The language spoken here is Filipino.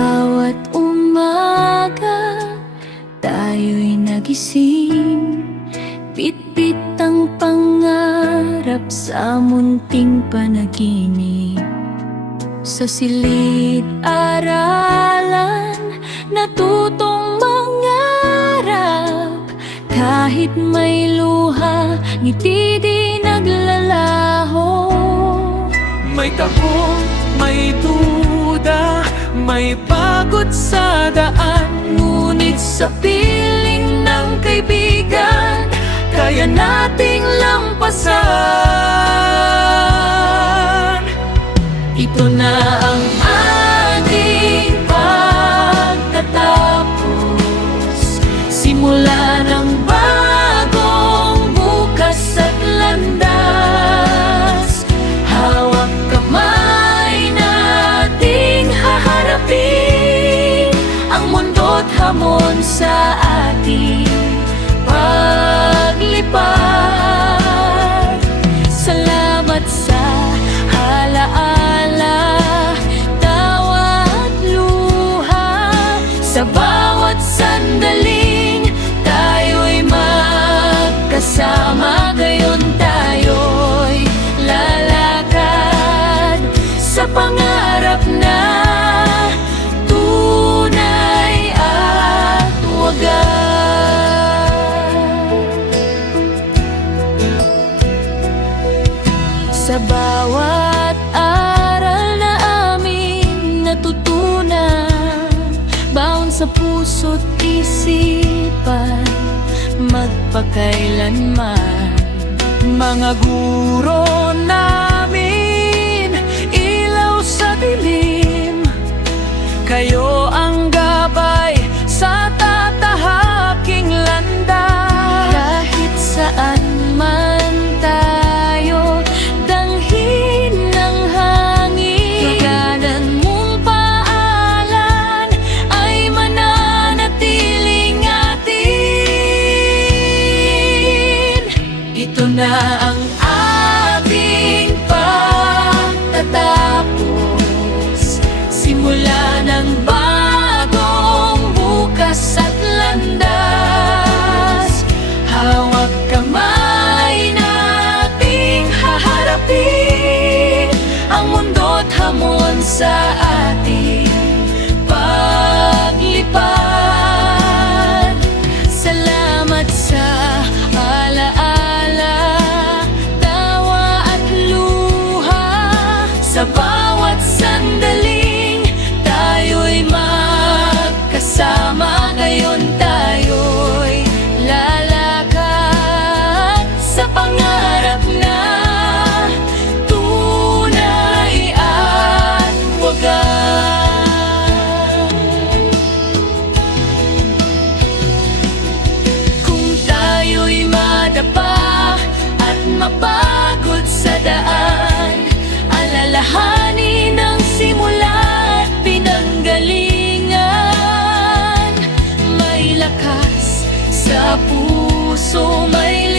bawat umaga tayo'y nagising, bitbit ang pangarap sa munting panaginip. Sa silid-aralan natutong mangarap, kahit may luha, ngiti di naglalaho. May takot, may duda, may pagod sa daan, Ngunit sa piling ng kaibigan, kaya nating lampasan. Ito na ang ating pagtatapos, simula ng bagong bukas at landas. Hawak kamay nating haharapin ang mundo't hamon sa ating paglipad. Salamat sa alaala, tawa at luha. Sa bawat sandaling tayo'y magkasama, gayon tayo'y lalakad sa pangarap na tunay at wagas. Sa bawat aral na aming natutunan, baon sa puso't isipan, magpakailanman. mga guro namin, ilaw sa dilim, kayo ang gabay sa tatahaking landas. Kahit saan man tayo, danghin ng hangin, gaganan mong paalan ay mananatiling atin. Ito na ang ating pagtatapos, simula ng bagong bukas at landas. Hawak kamay nating haharapin ang mundo't hamon sa ating paglipad. Salamat sa alaala, tawa at luha. Sa bawat sandaling tayo'y magkasama, ngayon tayo'y lalakad sa pangarap na tunay at wagas. Kung tayo'y madapa at mapagod sa daan, alalahanin ang simula at pinanggalingan. May lakas sa puso, may